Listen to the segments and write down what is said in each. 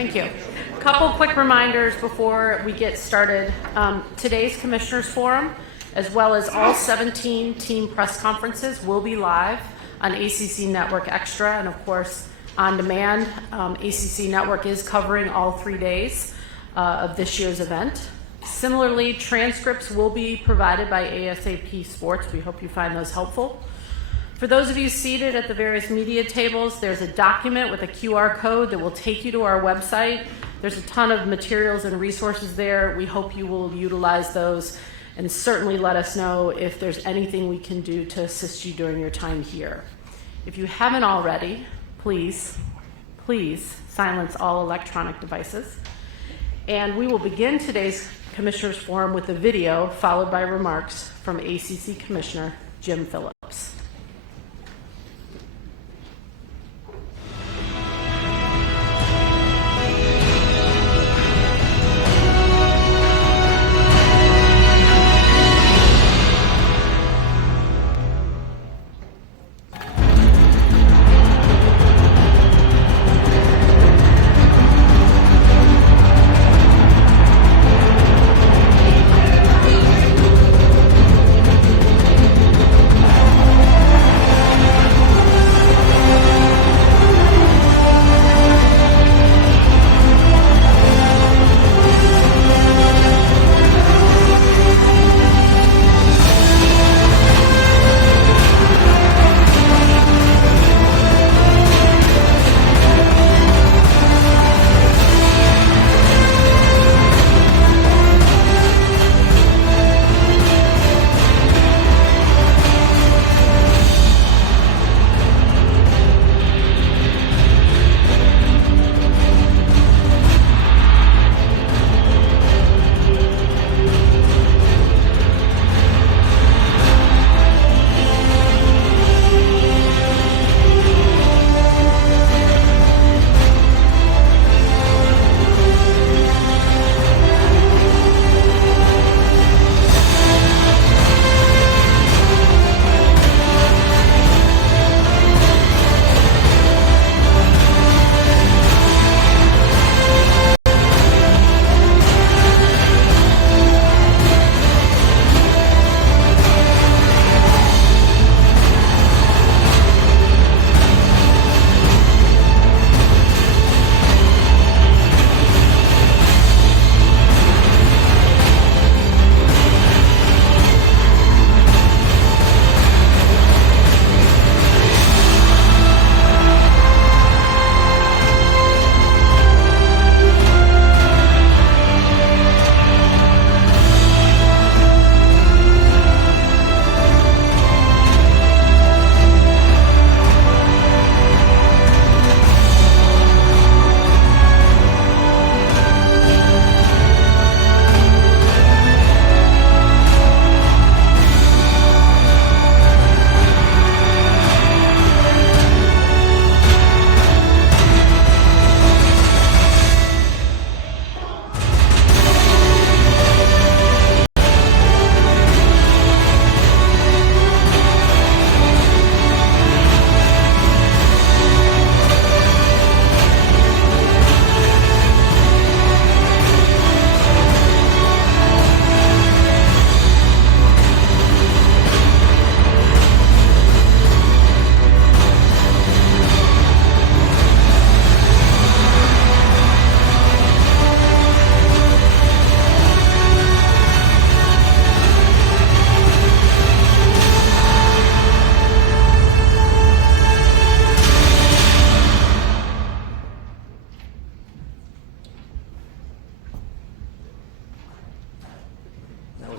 Thank you. A couple quick reminders before we get started. Today's Commissioners Forum, as well as all 17 team press conferences, will be live on ACC Network Extra and, of course, on demand. ACC Network is covering all 3 days of this year's event. Similarly, transcripts will be provided by ASAP Sports. We hope you find those helpful. For those of you seated at the various media tables, there's a document with a QR code that will take you to our website. There's a ton of materials and resources there. We hope you will utilize those, and certainly let us know if there's anything we can do to assist you during your time here. If you haven't already, please silence all electronic devices. And we will begin today's Commissioners Forum with a video followed by remarks from ACC Commissioner Jim Phillips.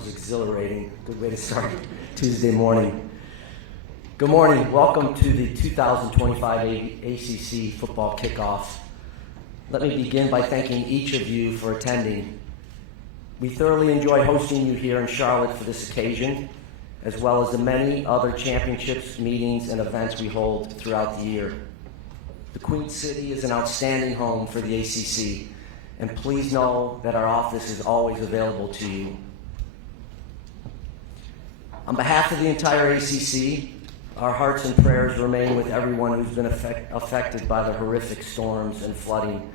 Exhilarating. Good way to start Tuesday morning. Good morning. Welcome to the 2025 ACC Football Kickoff. Let me begin by thanking each of you for attending. We thoroughly enjoy hosting you here in Charlotte for this occasion, as well as the many other championships, meetings, and events we hold throughout the year. The Queen City is an outstanding home for the ACC, and please know that our office is always available to you. On behalf of the entire ACC, our hearts and prayers remain with everyone who's been affected by the horrific storms and flooding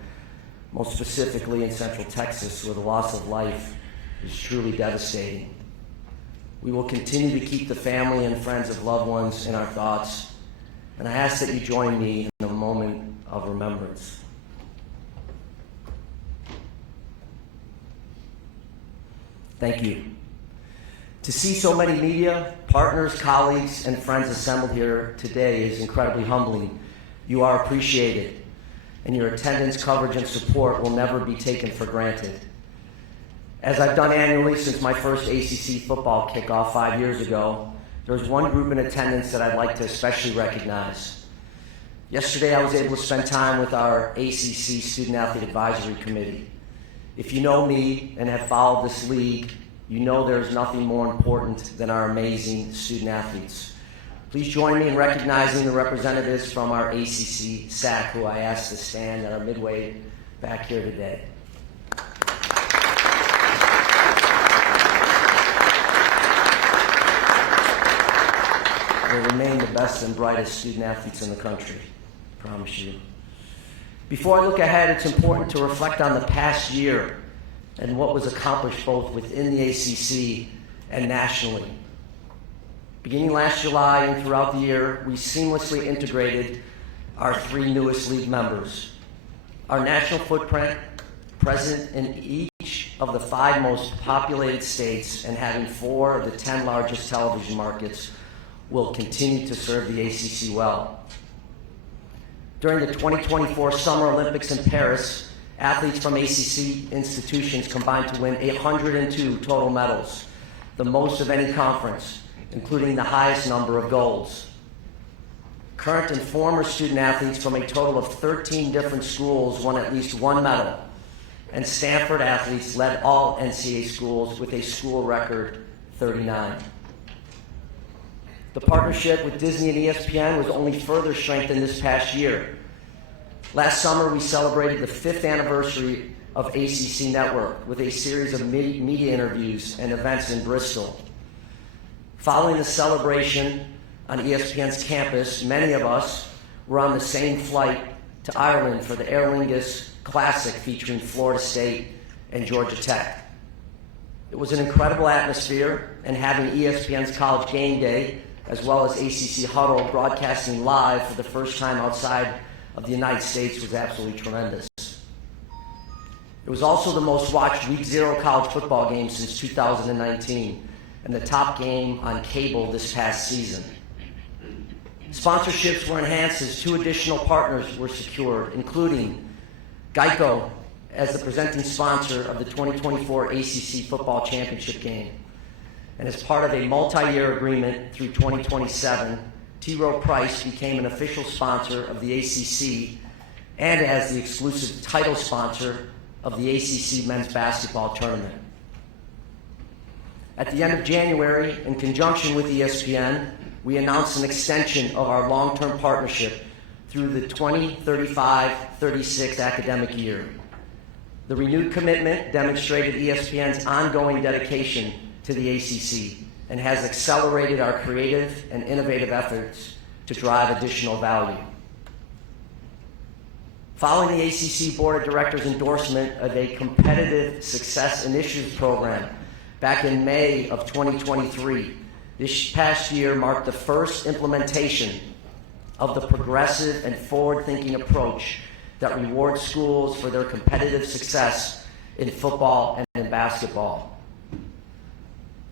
most specifically in Central Texas, where the loss of life is truly devastating. We will continue to keep the family and friends of loved ones in our thoughts, and I ask that you join me in a moment of remembrance. Thank you. To see so many media, partners, colleagues, and friends assembled here today is incredibly humbling. You are appreciated, and your attendance, coverage, and support will never be taken for granted. As I've done annually since my first ACC football kickoff 5 years ago, there's one group in attendance that I'd like to especially recognize. Yesterday, I was able to spend time with our ACC Student Athlete Advisory Committee. If you know me and have followed this league, you know there's nothing more important than our amazing student athletes. Please join me in recognizing the representatives from our ACC SAC, who I asked to stand at our midway back here today. They remain the best and brightest student athletes in the country, I promise you. Before I look ahead, it's important to reflect on the past year and what was accomplished both within the ACC and nationally. Beginning last July and throughout the year, we seamlessly integrated our 3 newest league members. Our national footprint, present in each of the 5 most populated states and having 4 of the 10 largest television markets, will continue to serve the ACC well. During the 2024 Summer Olympics in Paris, athletes from ACC institutions combined to win 102 total medals, the most of any conference, including the highest number of golds. Current and former student athletes from a total of 13 different schools won at least 1 medal, and Stanford athletes led all NCAA schools with a school record 39. The partnership with Disney and ESPN was only further strengthened this past year. Last summer, we celebrated the 5th anniversary of ACC Network with a series of media interviews and events in Bristol. Following the celebration on ESPN's campus, many of us were on the same flight to Ireland for the Aer Lingus Classic featuring Florida State and Georgia Tech. It was an incredible atmosphere, and having ESPN's College Game Day as well as ACC Huddle broadcasting live for the first time outside of the United States was absolutely tremendous. It was also the most watched Week 0 college football game since 2019 and the top game on cable this past season. Sponsorships were enhanced as 2 additional partners were secured, including Geico as the presenting sponsor of the 2024 ACC Football Championship game. And as part of a multi-year agreement through 2027, T. Rowe Price became an official sponsor of the ACC and as the exclusive title sponsor of the ACC men's basketball tournament. At the end of January, in conjunction with ESPN, we announced an extension of our long-term partnership through the 2035-36 academic year. The renewed commitment demonstrated ESPN's ongoing dedication to the ACC and has accelerated our creative and innovative efforts to drive additional value. Following the ACC Board of Directors' endorsement of a Competitive Success Initiatives program back in May of 2023, this past year marked the first implementation of the progressive and forward-thinking approach that rewards schools for their competitive success in football and in basketball.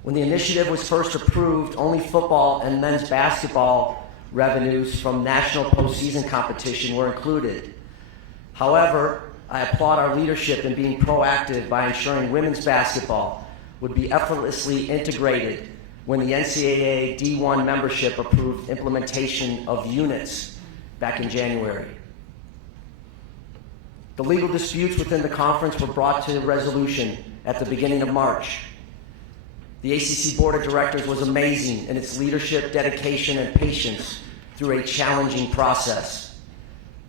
When the initiative was first approved, only football and men's basketball revenues from national postseason competition were included. However, I applaud our leadership in being proactive by ensuring women's basketball would be effortlessly integrated when the NCAA D1 membership approved implementation of units back in January. The legal disputes within the conference were brought to resolution at the beginning of March. The ACC Board of Directors was amazing in its leadership, dedication, and patience through a challenging process.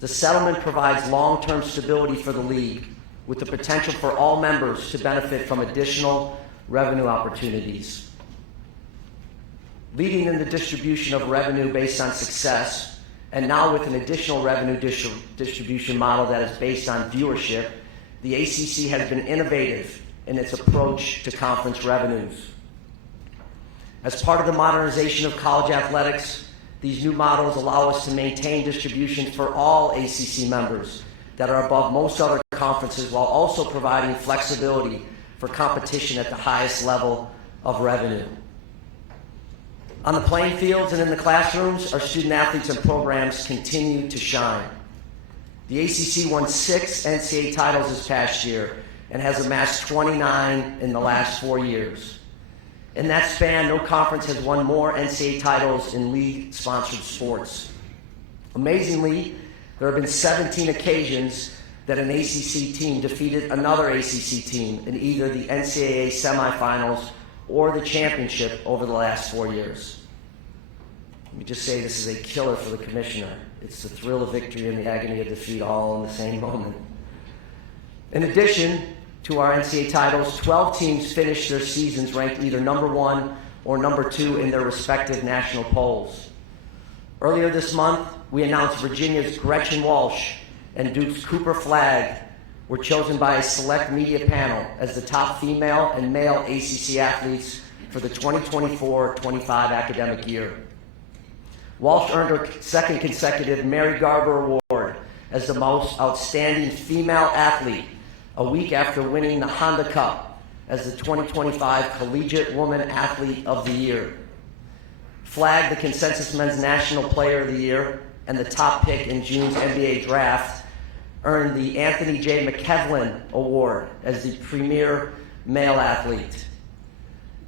The settlement provides long-term stability for the league, with the potential for all members to benefit from additional revenue opportunities. Leading in the distribution of revenue based on success, and now with an additional revenue distribution model that is based on viewership, the ACC has been innovative in its approach to conference revenues. As part of the modernization of college athletics, these new models allow us to maintain distribution for all ACC members that are above most other conferences, while also providing flexibility for competition at the highest level of revenue. On the playing fields and in the classrooms, our student athletes and programs continue to shine. The ACC won 6 NCAA titles this past year and has amassed 29 in the last 4 years. In that span, no conference has won more NCAA titles in league-sponsored sports. Amazingly, there have been 17 occasions that an ACC team defeated another ACC team in either the NCAA semifinals or the championship over the last 4 years. Let me just say this is a killer for the commissioner. It's the thrill of victory and the agony of defeat all in the same moment. In addition to our NCAA titles, 12 teams finished their seasons ranked either number 1 or number 2 in their respective national polls. Earlier this month, we announced Virginia's Gretchen Walsh and Duke's Cooper Flagg were chosen by a select media panel as the top female and male ACC athletes for the 2024-25 academic year. Walsh earned her second consecutive Mary Garber Award as the most outstanding female athlete a week after winning the Honda Cup as the 2025 Collegiate Woman Athlete of the Year. Flagg, the consensus men's national player of the year and the top pick in June's NBA draft, earned the Anthony J. McKevlin Award as the premier male athlete.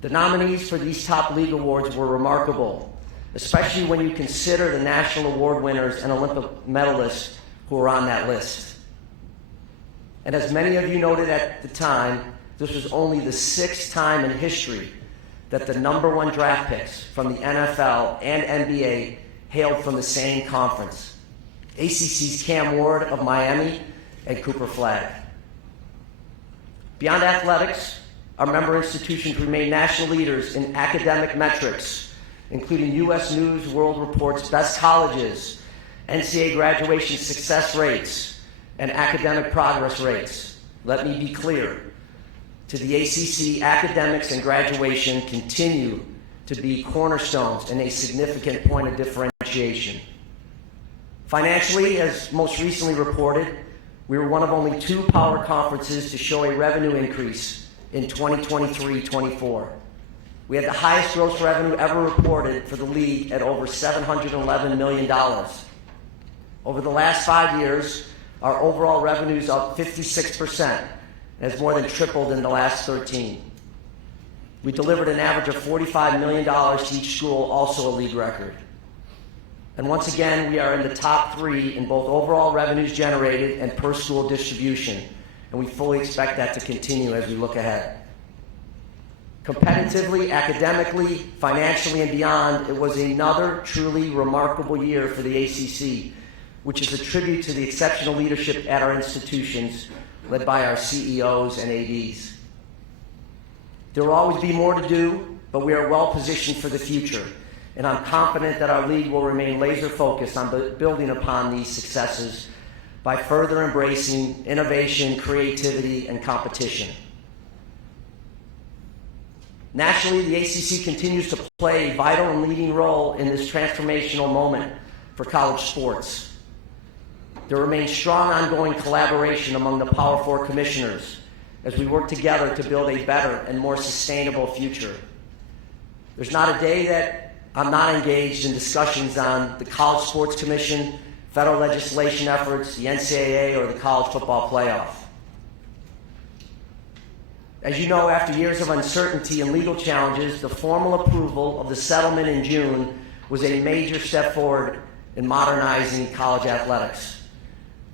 The nominees for these top league awards were remarkable, especially when you consider the national award winners and Olympic medalists who were on that list. And as many of you noted at the time, this was only the 6th time in history that the number 1 draft picks from the NFL and NBA hailed from the same conference. ACC's Cam Ward of Miami and Cooper Flagg. Beyond athletics, our member institutions remain national leaders in academic metrics, including U.S. News World Report's best colleges, NCAA graduation success rates, and academic progress rates. Let me be clear. To the ACC, academics and graduation continue to be cornerstones and a significant point of differentiation. Financially, as most recently reported, we were one of only 2 power conferences to show a revenue increase in 2023-24. We had the highest gross revenue ever reported for the league at over $711 million. Over the last 5 years, our overall revenue is up 56% and has more than tripled in the last 13. We delivered an average of $45 million to each school, also a league record. And once again, we are in the top 3 in both overall revenues generated and per school distribution, and we fully expect that to continue as we look ahead. Competitively, academically, financially, and beyond, it was another truly remarkable year for the ACC, which is a tribute to the exceptional leadership at our institutions, led by our CEOs and ADs. There will always be more to do, but we are well positioned for the future, and I'm confident that our league will remain laser focused on building upon these successes by further embracing innovation, creativity, and competition. Nationally, the ACC continues to play a vital and leading role in this transformational moment for college sports. There remains strong ongoing collaboration among the Power 4 commissioners as we work together to build a better and more sustainable future. There's not a day that I'm not engaged in discussions on the College Sports Commission, federal legislation efforts, the NCAA, or the College Football Playoff. As you know, after years of uncertainty and legal challenges, the formal approval of the settlement in June was a major step forward in modernizing college athletics.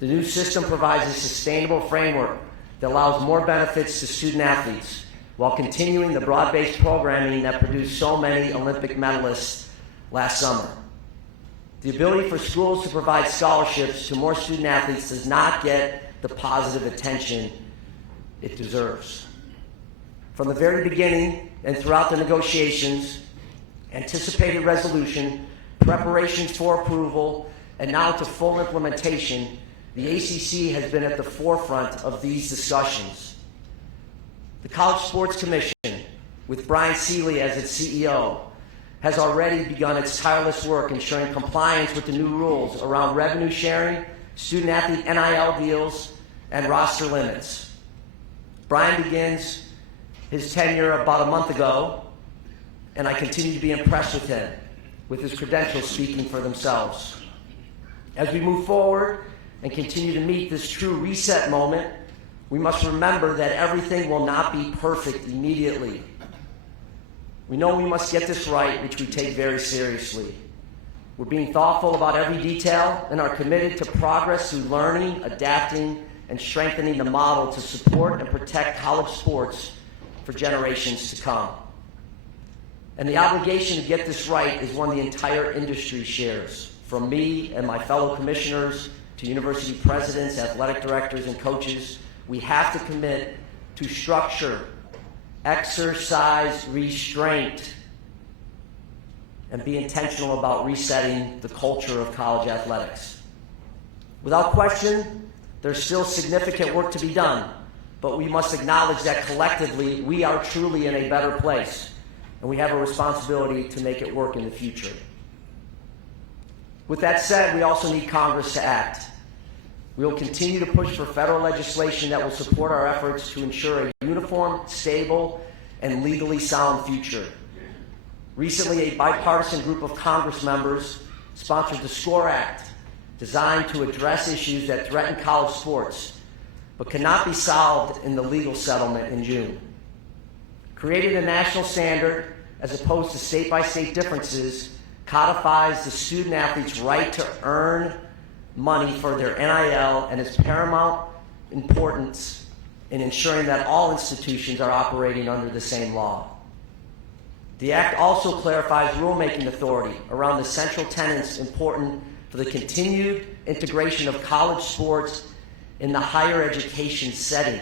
The new system provides a sustainable framework that allows more benefits to student athletes while continuing the broad-based programming that produced so many Olympic medalists last summer. The ability for schools to provide scholarships to more student athletes does not get the positive attention it deserves. From the very beginning and throughout the negotiations, anticipated resolution, preparations for approval, and now to full implementation, the ACC has been at the forefront of these discussions. The College Sports Commission, with Brian Seeley as its CEO, has already begun its tireless work ensuring compliance with the new rules around revenue sharing, student-athlete NIL deals, and roster limits. Brian begins his tenure about a month ago, and I continue to be impressed with him, with his credentials speaking for themselves. As we move forward and continue to meet this true reset moment, we must remember that everything will not be perfect immediately. We know we must get this right, which we take very seriously. We're being thoughtful about every detail and are committed to progress through learning, adapting, and strengthening the model to support and protect college sports for generations to come. And the obligation to get this right is one the entire industry shares, from me and my fellow commissioners to university presidents, athletic directors, and coaches. We have to commit to structure, exercise restraint, and be intentional about resetting the culture of college athletics. Without question, there's still significant work to be done, but we must acknowledge that collectively we are truly in a better place, and we have a responsibility to make it work in the future. With that said, we also need Congress to act. We will continue to push for federal legislation that will support our efforts to ensure a uniform, stable, and legally sound future. Recently, a bipartisan group of Congress members sponsored the SCORE Act, designed to address issues that threaten college sports, but cannot be solved in the legal settlement in June. Creating a national standard, as opposed to state-by-state differences, codifies the student-athlete's right to earn money for their NIL and is paramount importance in ensuring that all institutions are operating under the same law. The Act also clarifies rulemaking authority around the central tenets important for the continued integration of college sports in the higher education setting.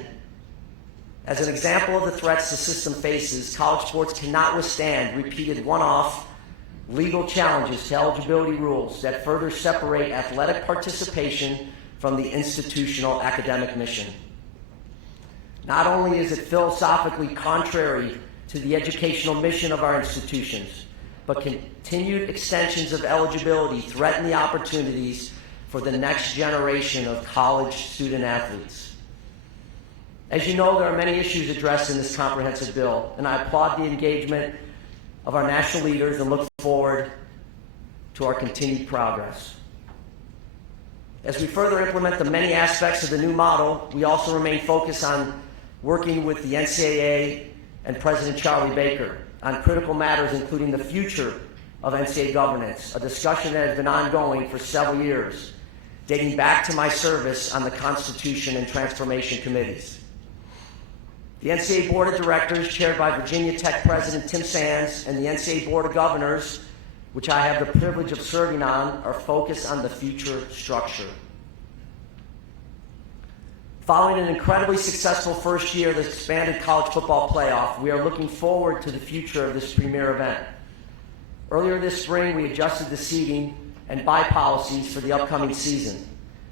As an example of the threats the system faces, college sports cannot withstand repeated one-off legal challenges to eligibility rules that further separate athletic participation from the institutional academic mission. Not only is it philosophically contrary to the educational mission of our institutions, but continued extensions of eligibility threaten the opportunities for the next generation of college student athletes. As you know, there are many issues addressed in this comprehensive bill, and I applaud the engagement of our national leaders and look forward to our continued progress. As we further implement the many aspects of the new model, we also remain focused on working with the NCAA and President Charlie Baker on critical matters including the future of NCAA governance, a discussion that has been ongoing for several years, dating back to my service on the Constitution and Transformation Committees. The NCAA Board of Directors, chaired by Virginia Tech President Tim Sands, and the NCAA Board of Governors, which I have the privilege of serving on, are focused on the future structure. Following an incredibly successful first year of the expanded college football playoff, we are looking forward to the future of this premier event. Earlier this spring, we adjusted the seating and bye policies for the upcoming season,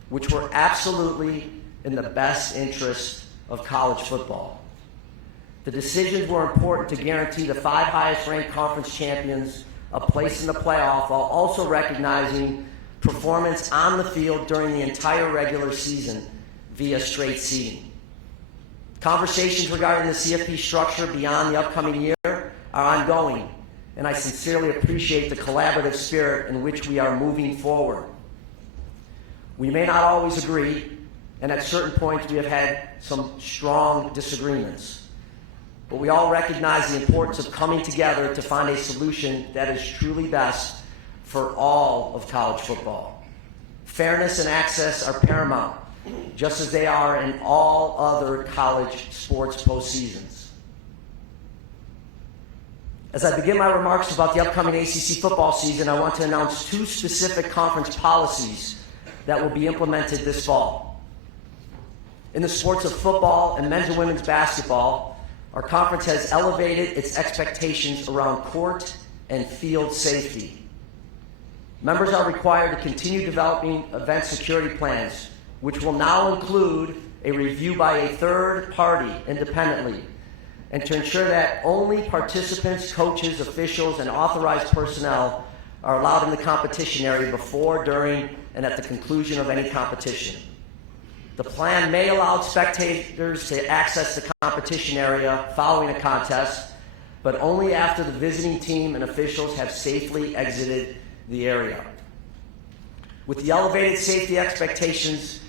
which were absolutely in the best interest of college football. The decisions were important to guarantee the 5 highest-ranked conference champions a place in the playoff while also recognizing performance on the field during the entire regular season via straight seeding. Conversations regarding the CFP structure beyond the upcoming year are ongoing, and I sincerely appreciate the collaborative spirit in which we are moving forward. We may not always agree, and at certain points we have had some strong disagreements. But we all recognize the importance of coming together to find a solution that is truly best for all of college football. Fairness and access are paramount, just as they are in all other college sports postseasons. As I begin my remarks about the upcoming ACC football season, I want to announce 2 specific conference policies that will be implemented this fall. In the sports of football and men's and women's basketball, our conference has elevated its expectations around court and field safety. Members are required to continue developing event security plans which will now include a review by a third party independently, and to ensure that only participants, coaches, officials, and authorized personnel are allowed in the competition area before, during, and at the conclusion of any competition. The plan may allow spectators to access the competition area following a contest, but only after the visiting team and officials have safely exited the area. With the elevated safety expectations,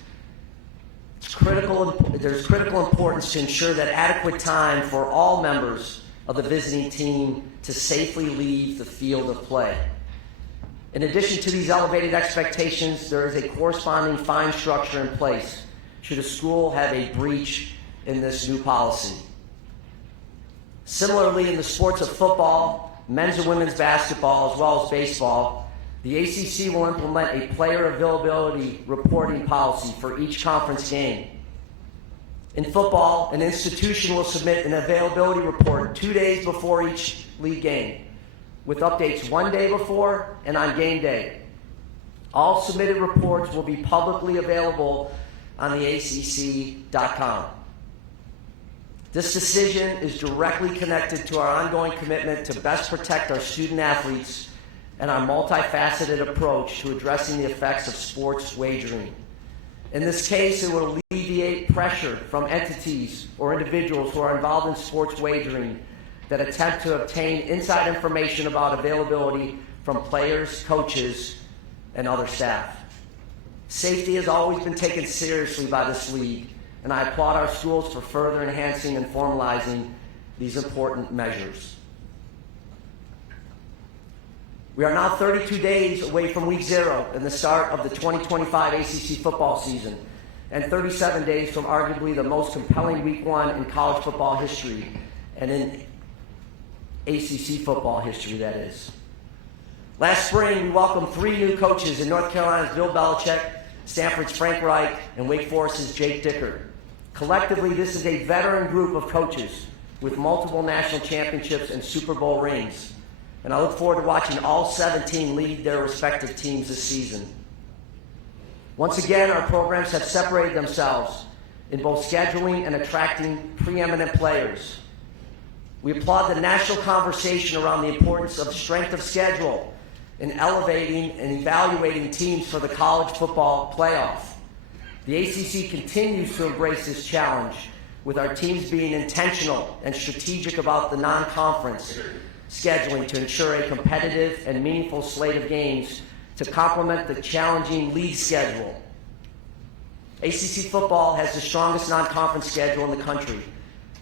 there's critical importance to ensure that adequate time for all members of the visiting team to safely leave the field of play. In addition to these elevated expectations, there is a corresponding fine structure in place should a school have a breach in this new policy. Similarly, in the sports of football, men's and women's basketball, as well as baseball, the ACC will implement a player availability reporting policy for each conference game. In football, an institution will submit an availability report 2 days before each league game, with updates 1 day before and on game day. All submitted reports will be publicly available on the ACC.com. This decision is directly connected to our ongoing commitment to best protect our student athletes and our multifaceted approach to addressing the effects of sports wagering. In this case, it will alleviate pressure from entities or individuals who are involved in sports wagering that attempt to obtain inside information about availability from players, coaches, and other staff. Safety has always been taken seriously by this league, and I applaud our schools for further enhancing and formalizing these important measures. We are now 32 days away from week 0 and the start of the 2025 ACC football season, and 37 days from arguably the most compelling week 1 in college football history, and in ACC football history, that is. Last spring, we welcomed 3 new coaches in North Carolina's Bill Belichick, Stanford's Frank Reich, and Wake Forest's Jake Dickert. Collectively, this is a veteran group of coaches with multiple national championships and Super Bowl rings. And I look forward to watching all 17 lead their respective teams this season. Once again, our programs have separated themselves in both scheduling and attracting preeminent players. We applaud the national conversation around the importance of strength of schedule in elevating and evaluating teams for the college football playoff. The ACC continues to embrace this challenge, with our teams being intentional and strategic about the non-conference scheduling to ensure a competitive and meaningful slate of games to complement the challenging league schedule. ACC football has the strongest non-conference schedule in the country,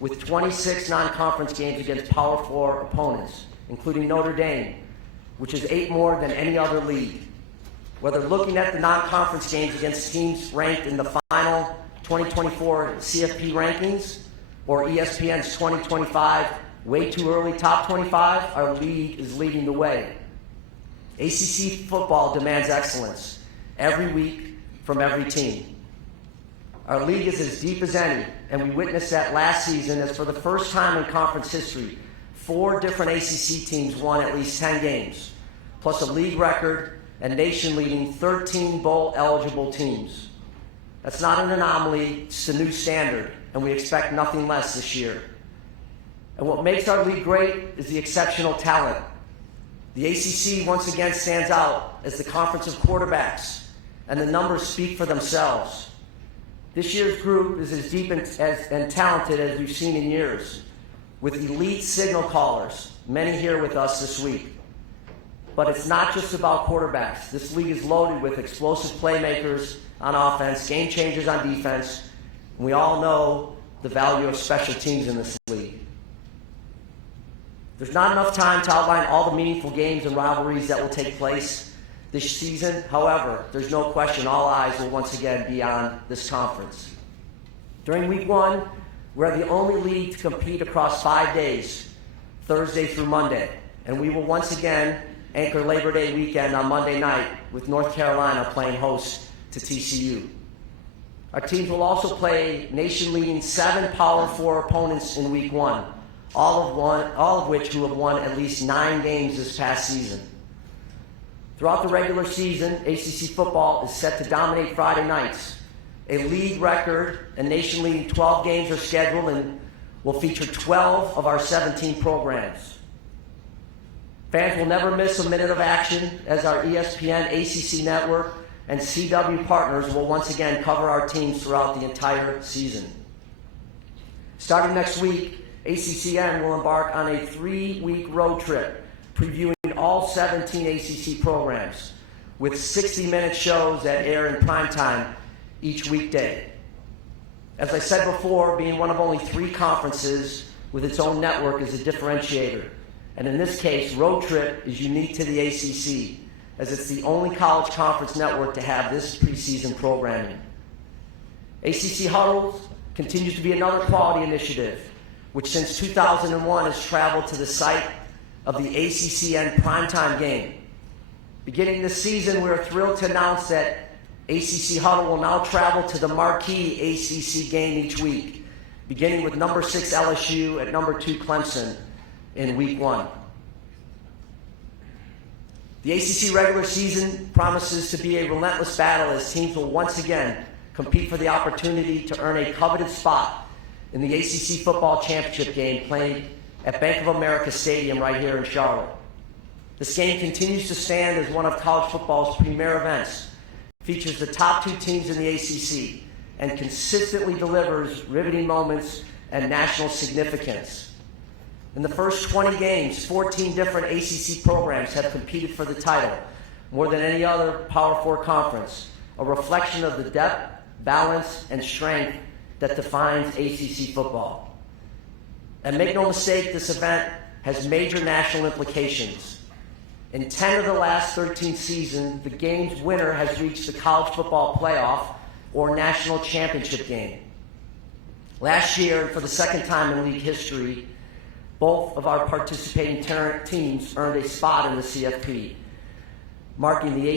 with 26 non-conference games against Power 4 opponents, including Notre Dame, which is 8 more than any other league. Whether looking at the non-conference games against teams ranked in the final 2024 CFP rankings or ESPN's 2025 way too early top 25, our league is leading the way. ACC football demands excellence every week from every team. Our league is as deep as any, and we witnessed that last season as for the first time in conference history, 4 different ACC teams won at least 10 games, plus a league record and nation-leading 13 bowl-eligible teams. That's not an anomaly, it's the new standard, and we expect nothing less this year. And what makes our league great is the exceptional talent. The ACC once again stands out as the conference of quarterbacks, and the numbers speak for themselves. This year's group is as deep and talented as we've seen in years, with elite signal callers, many here with us this week. But it's not just about quarterbacks. This league is loaded with explosive playmakers on offense, game changers on defense, and we all know the value of special teams in this league. There's not enough time to outline all the meaningful games and rivalries that will take place this season. However, there's no question all eyes will once again be on this conference. During week 1, we're the only league to compete across 5 days, Thursday through Monday, and we will once again anchor Labor Day weekend on Monday night with North Carolina playing host to TCU. Our teams will also play nation-leading 7 Power 4 opponents in week 1, all of which who have won at least 9 games this past season. Throughout the regular season, ACC football is set to dominate Friday nights, A league record and nation-leading 12 games are scheduled and will feature 12 of our 17 programs. Fans will never miss a minute of action as our ESPN, ACC Network, and CW partners will once again cover our teams throughout the entire season. Starting next week, ACCN will embark on a 3-week road trip previewing all 17 ACC programs with 60-minute shows that air in primetime each weekday. As I said before, being one of only 3 conferences with its own network is a differentiator. And in this case, Road Trip is unique to the ACC, as it's the only college conference network to have this preseason programming. ACC Huddles continues to be another quality initiative, which since 2001 has traveled to the site of the ACCN primetime game. Beginning this season, we're thrilled to announce that ACC Huddle will now travel to the marquee ACC game each week, beginning with number 6 LSU at number 2 Clemson in week 1. The ACC regular season promises to be a relentless battle as teams will once again compete for the opportunity to earn a coveted spot in the ACC football championship game played at Bank of America Stadium right here in Charlotte. This game continues to stand as one of college football's premier events, features the top 2 teams in the ACC, and consistently delivers riveting moments and national significance. In the first 20 games, 14 different ACC programs have competed for the title, more than any other Power 4 conference, a reflection of the depth, balance, and strength that defines ACC football. And make no mistake, this event has major national implications. In 10 of the last 13 seasons, the game's winner has reached the college football playoff or national championship game. Last year, for the second time in league history, both of our participating teams earned a spot in the CFP, making the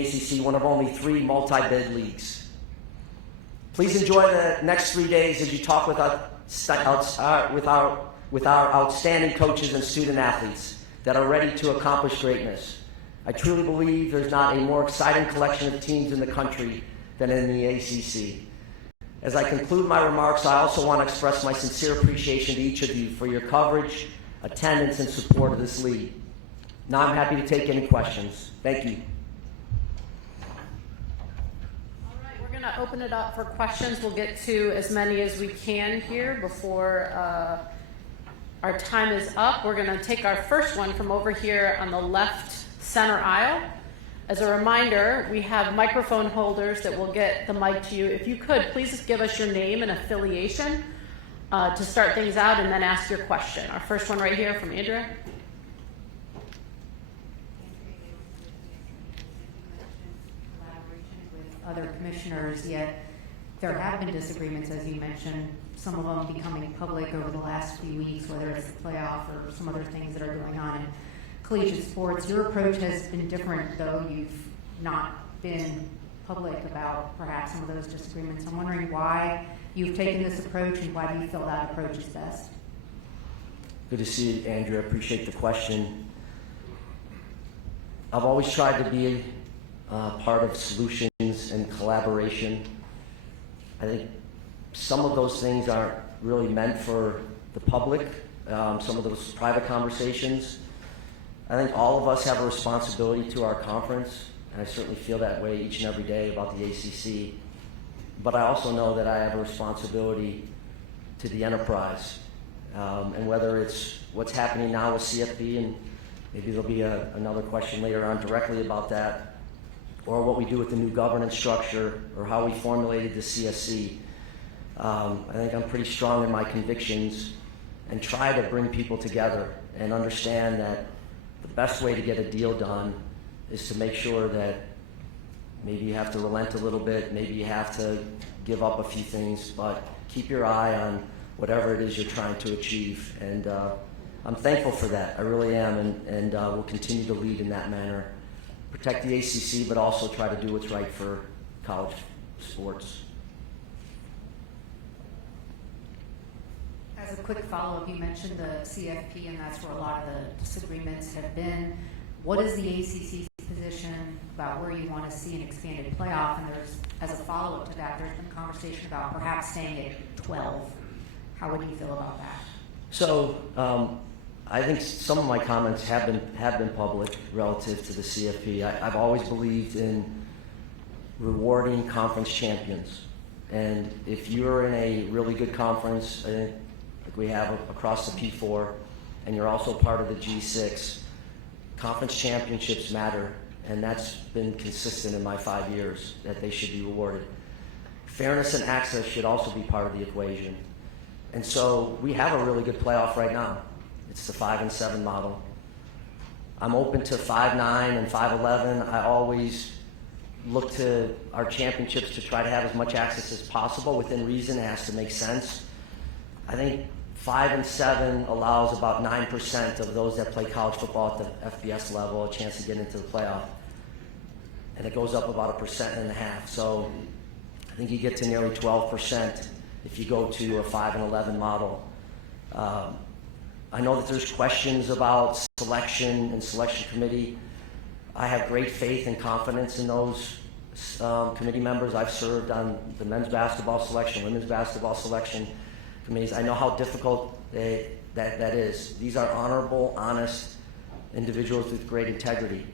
ACC one of only 3 multi-bid leagues. Please enjoy the next 3 days as you talk with our outstanding coaches and student athletes that are ready to accomplish greatness. I truly believe there's not a more exciting collection of teams in the country than in the ACC. As I conclude my remarks, I also want to express my sincere appreciation to each of you for your coverage, attendance, and support of this league. Now I'm happy to take any questions. Thank you. All right, we're going to open it up for questions. We'll get to as many as we can here before our time is up. We're going to take our first one from over here on the left center aisle. As a reminder, we have microphone holders that will get the mic to you. If you could, please just give us your name and affiliation to start things out and then ask your question. Our first one right here from Andrea. Collaboration with other commissioners, yet there have been disagreements, as you mentioned, some of them becoming public over the last few weeks, whether it's the playoff or some other things that are going on in collegiate sports. Your approach has been different, though you've not been public about perhaps some of those disagreements. I'm wondering why you've taken this approach and why do you feel that approach is best? Good to see you, Andrea. I appreciate the question. I've always tried to be part of solutions and collaboration. I think some of those things aren't really meant for the public, some of those private conversations. I think all of us have a responsibility to our conference, and I certainly feel that way each and every day about the ACC. But I also know that I have a responsibility to the enterprise. And whether it's what's happening now with CFP, and maybe there'll be another question later on directly about that, or what we do with the new governance structure, or how we formulated the CSC. I think I'm pretty strong in my convictions and try to bring people together and understand that the best way to get a deal done is to make sure that maybe you have to relent a little bit, maybe you have to give up a few things, but keep your eye on whatever it is you're trying to achieve. And I'm thankful for that. I really am, and we'll continue to lead in that manner. Protect the ACC, but also try to do what's right for college sports. As a quick follow-up, you mentioned the CFP, and that's where a lot of the disagreements have been. What is the ACC's position about where you want to see an expanded playoff, and there's, as a follow-up to that, there's been conversation about perhaps staying at 12. How would you feel about that? So I think some of my comments have been public relative to the CFP. I've always believed in rewarding conference champions. And if you're in a really good conference, like we have across the P4, and you're also part of the G6, conference championships matter, and that's been consistent in my 5 years, that they should be rewarded. Fairness and access should also be part of the equation. And so we have a really good playoff right now. It's the 5 and 7 model. I'm open to 5-9 and 5-11. I always look to our championships to try to have as much access as possible within reason. It has to make sense. I think 5 and 7 allows about 9% of those that play college football at the FBS level a chance to get into the playoff. And it goes up about 1.5%. So I think you get to nearly 12% if you go to a 5 and 11 model. I know that there's questions about selection and selection committee. I have great faith and confidence in those committee members. I've served on the men's basketball selection, women's basketball selection committees. I know how difficult that is. These are honorable, honest individuals with great integrity.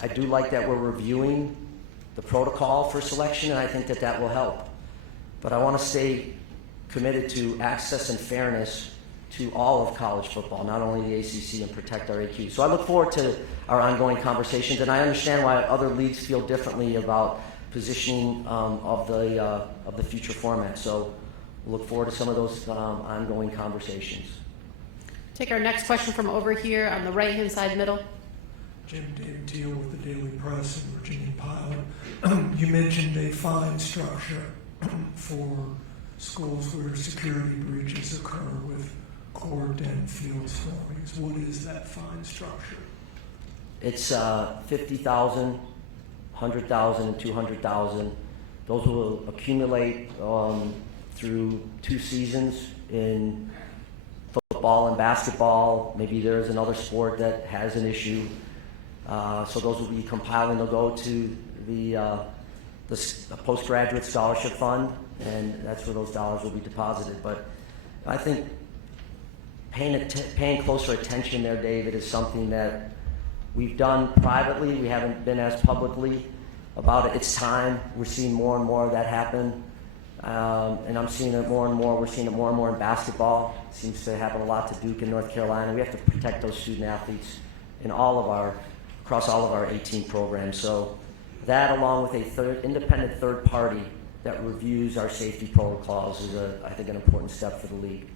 I do like that we're reviewing the protocol for selection, and I think that that will help. But I want to stay committed to access and fairness to all of college football, not only the ACC, and protect our AQ. So I look forward to our ongoing conversations, and I understand why other leagues feel differently about positioning of the future format. So we'll look forward to some of those ongoing conversations. Take our next question from over here on the right-hand side middle. Jim, David Teal with the Daily Press and Virginia Pilot. You mentioned a fine structure for schools where security breaches occur with court and field stormings. What is that fine structure? It's 50,000, 100,000, and 200,000. Those will accumulate through 2 seasons in football and basketball. Maybe there's another sport that has an issue. So those will be compiling. They'll go to the postgraduate scholarship fund, and that's where those dollars will be deposited. But I think paying closer attention there, David, is something that we've done privately. We haven't been as publicly about it. It's time. We're seeing more and more of that happen. And I'm seeing it more and more. We're seeing it more and more in basketball. It seems to happen a lot to Duke and North Carolina. We have to protect those student athletes in across all of our 18 programs. So that, along with a independent third party that reviews our safety protocols, is I think an important step for the league.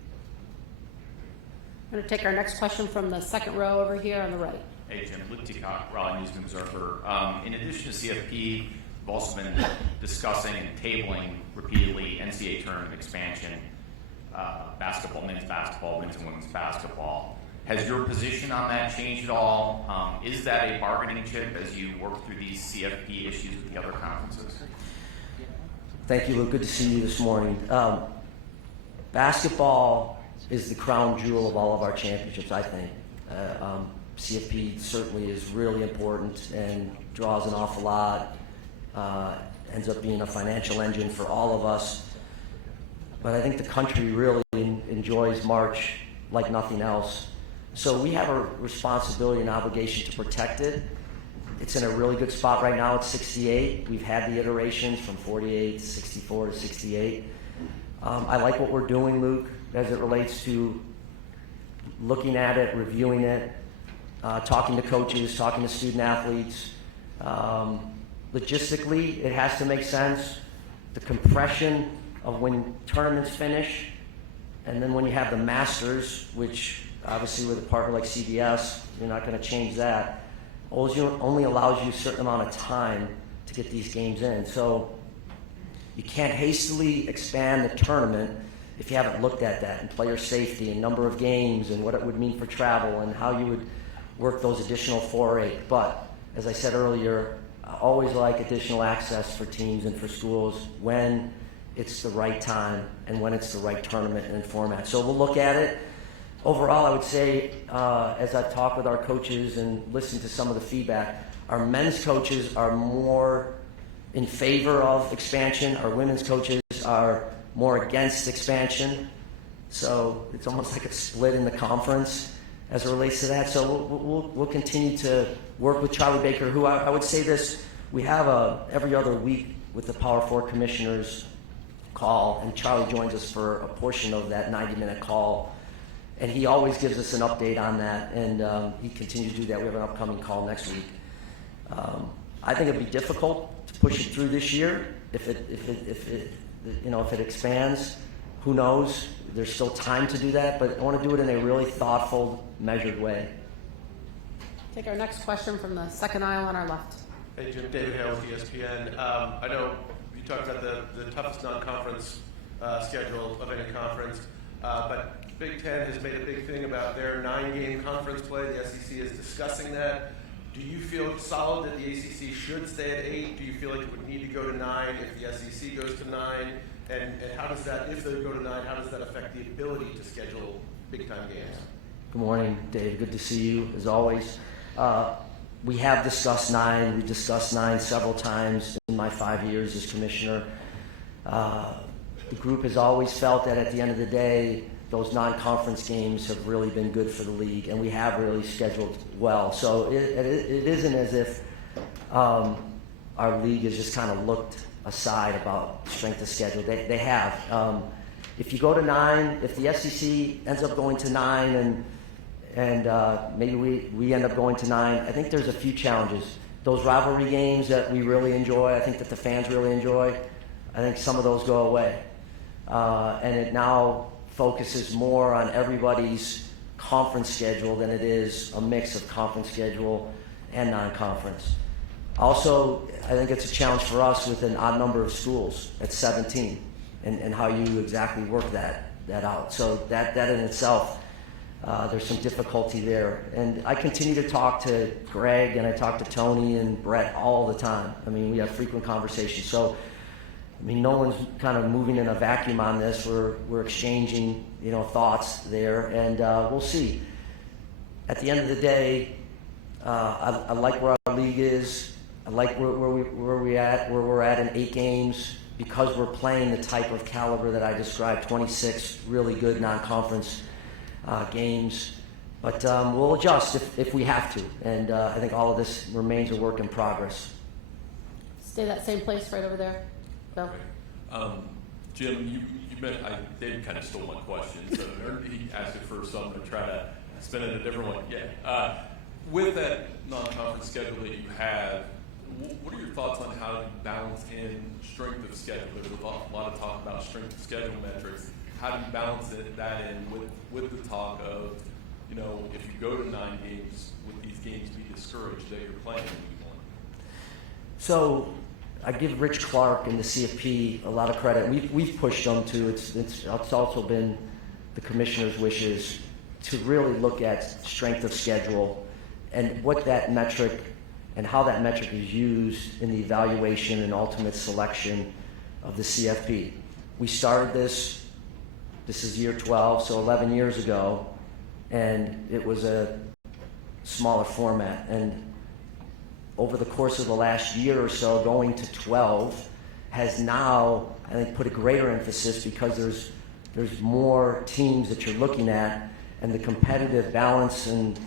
I'm going to take our next question from the second row over here on the right. Hey, Jim. Luke Teacock, Raleigh News and Observer. In addition to CFP, we've also been discussing and tabling repeatedly NCAA tournament expansion, basketball, men's basketball, women's and women's basketball. Has your position on that changed at all? Is that a bargaining chip as you work through these CFP issues with the other conferences? Thank you, Luke. Good to see you this morning. Basketball is the crown jewel of all of our championships, I think. CFP certainly is really important and draws an awful lot, ends up being a financial engine for all of us. But I think the country really enjoys March like nothing else. So we have a responsibility and obligation to protect it. It's in a really good spot right now at 68. We've had the iterations from 48 to 64 to 68. I like what we're doing, Luke, as it relates to looking at it, reviewing it, talking to coaches, talking to student athletes. Logistically, it has to make sense. The compression of when tournaments finish, and then when you have the Masters, which obviously with a partner like CBS, you're not going to change that. Only allows you a certain amount of time to get these games in. So you can't hastily expand the tournament if you haven't looked at that and player safety and number of games and what it would mean for travel and how you would work those additional 4 or 8. But as I said earlier, I always like additional access for teams and for schools when it's the right time and when it's the right tournament and format. So we'll look at it. Overall, I would say, as I've talked with our coaches and listened to some of the feedback, Our men's coaches are more in favor of expansion. Our women's coaches are more against expansion. So it's almost like a split in the conference as it relates to that. So we'll continue to work with Charlie Baker, who I would say this, we have every other week with the Power 4 commissioners call, and Charlie joins us for a portion of that 90-minute call. And he always gives us an update on that, and he continues to do that. We have an upcoming call next week. I think it'd be difficult to push it through this year if it expands. Who knows? There's still time to do that, but I want to do it in a really thoughtful, measured way. Take our next question from the second aisle on our left. Hey, Jim. David Hale with ESPN. I know you talked about the toughest non-conference schedule of any conference, but Big Ten has made a big thing about their 9-game conference play. The SEC is discussing that. Do you feel solid that the ACC should stay at 8? Do you feel like it would need to go to 9 if the SEC goes to 9? And how does that, if they go to 9, how does that affect the ability to schedule big-time games? Good morning, Dave. Good to see you, as always. We have discussed 9. We discussed 9 several times in my 5 years as commissioner. The group has always felt that at the end of the day, those non-conference games have really been good for the league, and we have really scheduled well. So it isn't as if our league has just kind of looked aside about strength of schedule. They have. If you go to 9, if the SEC ends up going to 9 and maybe we end up going to 9, I think there's a few challenges. Those rivalry games that we really enjoy, I think that the fans really enjoy, I think some of those go away. And it now focuses more on everybody's conference schedule than it is a mix of conference schedule and non-conference. Also, I think it's a challenge for us with an odd number of schools at 17 and how you exactly work that out. So that in itself, there's some difficulty there. And I continue to talk to Greg, and I talk to Tony and Brett all the time. I mean, we have frequent conversations. So, I mean, no one's kind of moving in a vacuum on this. We're exchanging, thoughts there, and we'll see. At the end of the day, I like where our league is. I like where we're at in 8 games, because we're playing the type of caliber that I described, 26 really good non-conference games. But we'll adjust if we have to, and I think all of this remains a work in progress. Stay that same place right over there. Bill? Jim, you meant David kind of stole my question, so he asked it first, so I'm going to try to spin it a different one. Yeah. With that non-conference schedule that you have, what are your thoughts on how to balance in strength of schedule? There's a lot of talk about strength of schedule metrics. How do you balance that in with the talk of, if you go to 9 games, would these games be discouraged that you're playing in week 1? So I give Rich Clark and the CFP a lot of credit. We've pushed them to. It's also been the commissioner's wishes to really look at strength of schedule and what that metric and how that metric is used in the evaluation and ultimate selection of the CFP. We started this is year 12, so 11 years ago, and it was a smaller format. And over the course of the last year or so, going to 12 has now, I think, put a greater emphasis, because there's more teams that you're looking at, and the competitive balance and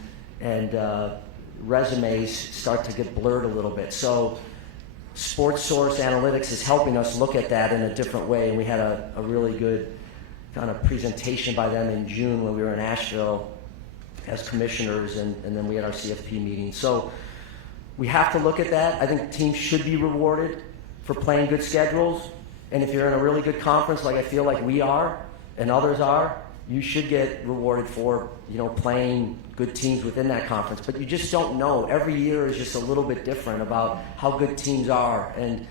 resumes start to get blurred a little bit. So Sports Source Analytics is helping us look at that in a different way, and we had a really good kind of presentation by them in June when we were in Asheville as commissioners, and then we had our CFP meeting. So we have to look at that. I think teams should be rewarded for playing good schedules, and if you're in a really good conference like I feel like we are and others are, you should get rewarded for playing good teams within that conference. But you just don't know. Every year is just a little bit different about how good teams are. And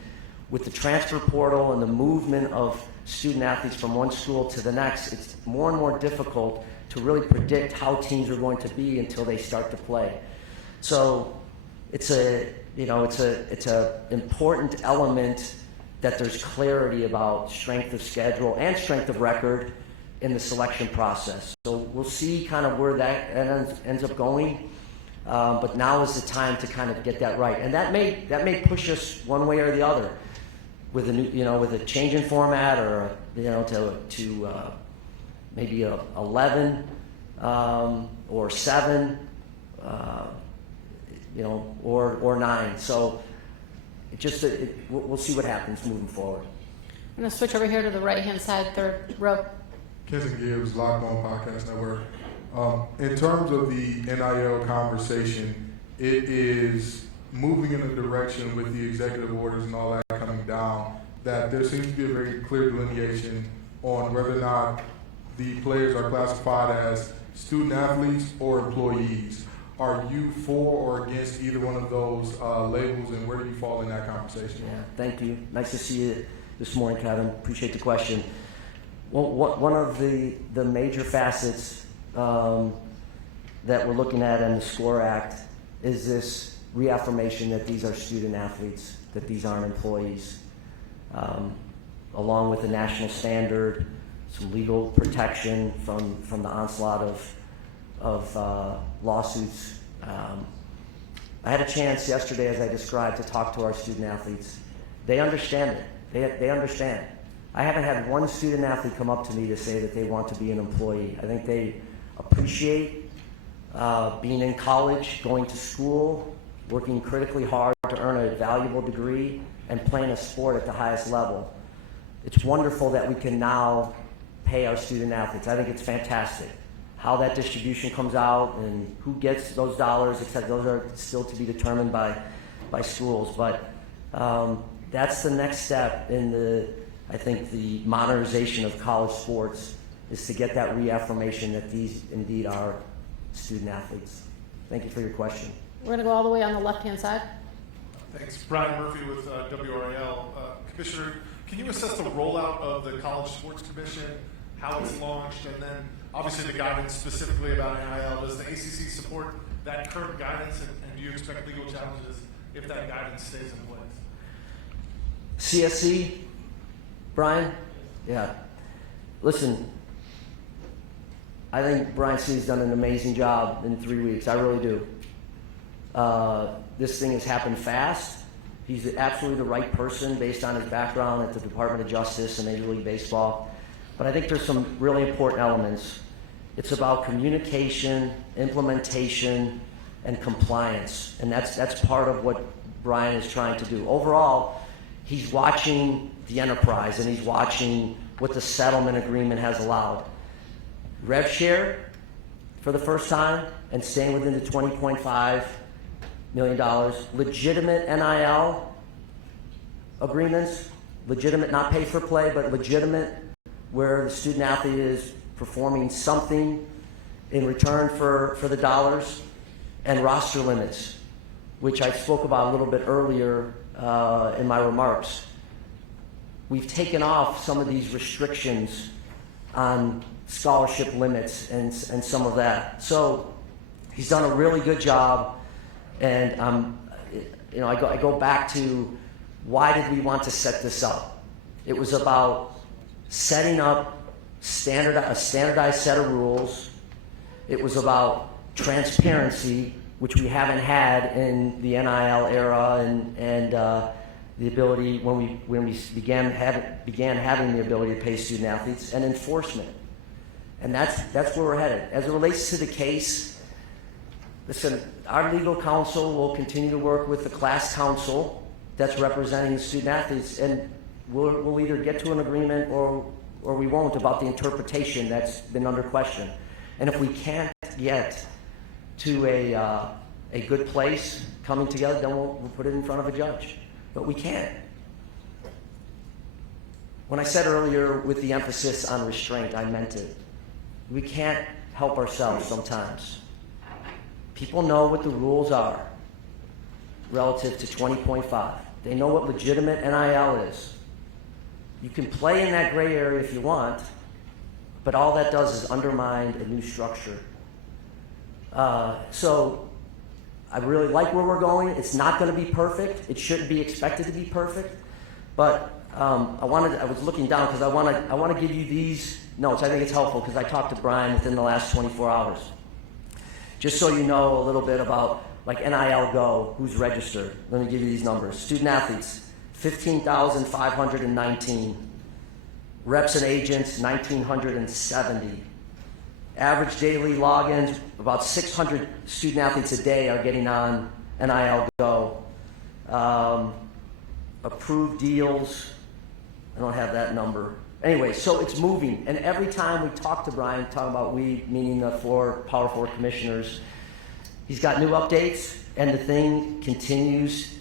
with the transfer portal and the movement of student athletes from one school to the next, it's more and more difficult to really predict how teams are going to be until they start to play. So it's a important element that there's clarity about strength of schedule and strength of record in the selection process. So we'll see kind of where that ends up going. But now is the time to kind of get that right, and that may push us one way or the other with a new, with a change in format, or to maybe 11 or 7, or 9. So we'll see what happens moving forward. I'm going to switch over here to the right-hand side, third row. Kenton Gibbs, Locked On Podcast Network. In terms of the NIL conversation, it is moving in a direction with the executive orders and all that coming down, that there seems to be a very clear delineation on whether or not the players are classified as student athletes or employees. Are you for or against either one of those labels, and where do you fall in that conversation? Yeah, thank you. Nice to see you this morning, Kevin. Appreciate the question. Well, one of the major facets that we're looking at in the SCORE Act is this reaffirmation that these are student athletes, that these aren't employees, along with the national standard, some legal protection from the onslaught of lawsuits. I had a chance yesterday, as I described, to talk to our student athletes. They understand it. They understand. I haven't had one student athlete come up to me to say that they want to be an employee. I think they appreciate being in college, going to school, working critically hard to earn a valuable degree, and playing a sport at the highest level. It's wonderful that we can now pay our student athletes. I think it's fantastic. How that distribution comes out and who gets those dollars, etc., those are still to be determined by schools. But that's the next step in I think the modernization of college sports, is to get that reaffirmation that these indeed are student athletes. Thank you for your question. We're going to go all the way on the left-hand side. Thanks. Brian Murphy with WRAL. Commissioner, can you assess the rollout of the College Sports Commission, how it's launched, and then obviously the guidance specifically about NIL? Does the ACC support that current guidance, and do you expect legal challenges if that guidance stays in place? CSC, Brian? Yeah. Listen, I think Brian C.'s done an amazing job in 3 weeks. I really do. This thing has happened fast. He's absolutely the right person based on his background at the Department of Justice and Major League Baseball. But I think there's some really important elements. It's about communication, implementation, and compliance. And that's part of what Brian is trying to do. Overall, he's watching the enterprise, and he's watching what the settlement agreement has allowed. Rev share for the first time, and staying within the $20.5 million. Legitimate NIL agreements, legitimate, not pay for play, but legitimate, where the student athlete is performing something in return for the dollars, and roster limits, which I spoke about a little bit earlier in my remarks. We've taken off some of these restrictions on scholarship limits and some of that. So he's done a really good job, and I go back to, why did we want to set this up? It was about setting up a standardized set of rules. It was about transparency, which we haven't had in the NIL era, and the ability when we began having the ability to pay student athletes, and enforcement. And that's where we're headed. As it relates to the case, listen, our legal counsel will continue to work with the class counsel that's representing the student athletes, and we'll either get to an agreement or we won't about the interpretation that's been under question. And if we can't get to a good place coming together, then we'll put it in front of a judge. But we can't. When I said earlier with the emphasis on restraint, I meant it. We can't help ourselves sometimes. People know what the rules are relative to 20.5. They know what legitimate NIL is. You can play in that gray area if you want, but all that does is undermine a new structure. So I really like where we're going. It's not going to be perfect. It shouldn't be expected to be perfect. But I was looking down because I want to give you these notes. I think it's helpful because I talked to Brian within the last 24 hours. Just so you know a little bit about like NIL Go, who's registered. Let me give you these numbers. Student athletes, 15,519. Reps and agents, 1,970. Average daily logins, about 600 student athletes a day are getting on NIL Go. Approved deals, I don't have that number. Anyway, so it's moving, and every time we talk to Brian, talking about we, meaning the Power 4 commissioners, he's got new updates, and the thing continues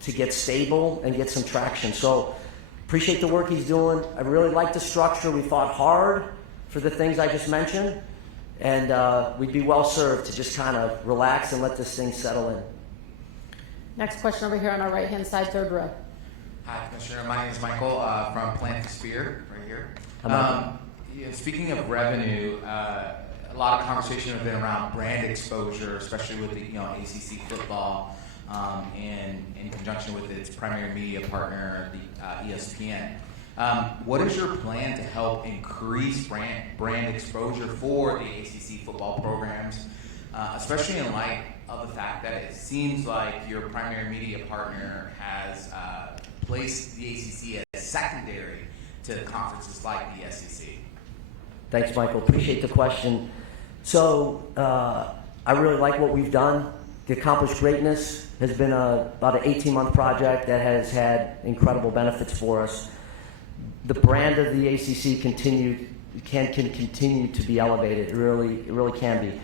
to get stable and get some traction. So appreciate the work he's doing. I really like the structure. We fought hard for the things I just mentioned, and we'd be well served to just kind of relax and let this thing settle in. Next question over here on our right-hand side, third row. Hi, Commissioner. My name is Michael from Plant the Spear, right here. Speaking of revenue, a lot of conversation has been around brand exposure, especially with the ACC football, and in conjunction with its primary media partner, the ESPN. What is your plan to help increase brand exposure for the ACC football programs, especially in light of the fact that it seems like your primary media partner has placed the ACC as secondary to conferences like the SEC? Thanks, Michael. Appreciate the question. So I really like what we've done. The Accomplished Greatness has been about an 18-month project that has had incredible benefits for us. The brand of the ACC can continue to be elevated. It really can be.